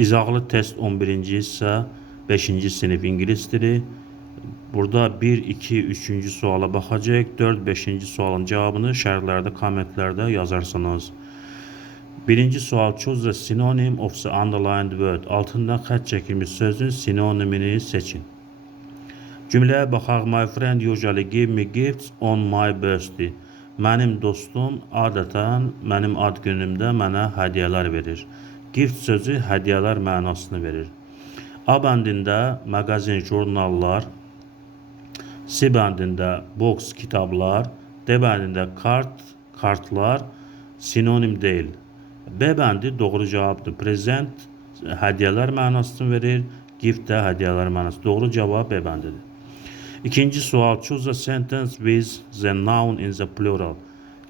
İzahlı test 11-ci hissə 5-ci sinif ingilis dili. Burada 1, 2, 3-cü suala baxacaq. 4, 5-ci sualın cavabını şərhlərdə, kommentlərdə yazarsınız. Birinci sual, choose the synonym of the underlined word. Altından xətt çəkilmiş sözün sinonimini seçin. Cümləyə baxaq. My friend usually give me gifts on my birthday. Mənim dostum adətən mənim ad günümdə mənə hədiyyələr verir. Gift sözü hədiyyələr mənasını verir. A bəndində mağazin, jurnallar, C bəndində box, kitablar, D bəndində kart, kartlar sinonim deyil. B bəndi doğru cavabdır. Present hədiyyələr mənasını verir, gift də hədiyyələr mənası. Doğru cavab B bəndidir. İkinci sual, choose a sentence with the noun in the plural.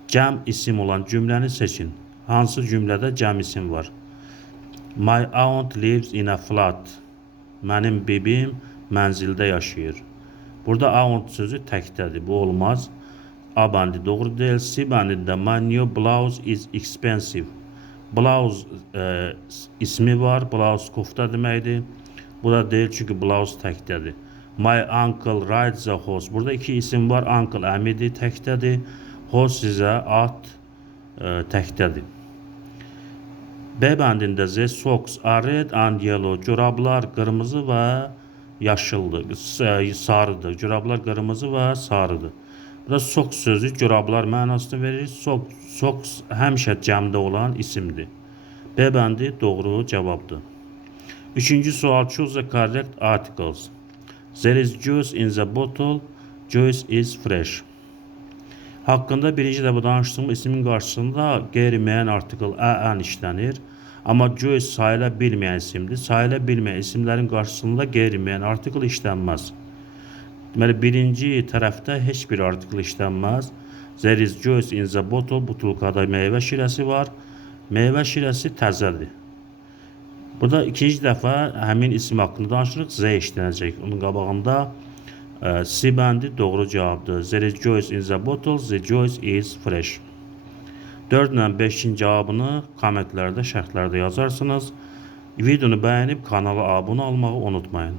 Cəm isim olan cümləni seçin. Hansı cümlədə cəm isim var? My aunt lives in a flat. Mənim bibim mənzildə yaşayır. Burada aunt sözü təkdədir. Bu olmaz. A bəndi doğru deyil. C bəndində my new blouse is expensive. Blouse ismi var. Blouse kofta deməkdir. Bu da deyil çünki blouse təkdədir. My uncle rides a horse. Burada iki isim var. Uncle əmidir, təkdədir. Horse sizə at təkdədir. B bəndində the socks are red and yellow. Corablar qırmızı və yaşıldır, sarıdır. Corablar qırmızı və sarıdır. Burada socks sözü corablar mənasını verir. Socks həmişə cəmdə olan isimdir. B bəndi doğru cavabdır. Üçüncü sual, choose the correct articles. There is juice in the bottle. Juice is fresh. Haqqında birinci dəfə danışdığım ismin qarşısında qeyri-müəyyən artikl ən işlənir. Amma juice sayıla bilməyən isimdir. Sayıla bilməyən isimlərin qarşısında qeyri-müəyyən artikl işlənməz. Deməli, birinci tərəfdə heç bir artikl işlənməz. There is juice in the bottle. Butulkada meyvə şirəsi var. Meyvə şirəsi təzədir. Burada ikinci dəfə həmin isim haqqında danışırıq. Z işlənəcək. Onun qabağında C bəndi doğru cavabdır. There is juice in the bottle. The juice is fresh. 4 ilə 5-in cavabını kommentlərdə, şərhlərdə yazarsınız. Videonu bəyənib kanala abunə olmağı unutmayın.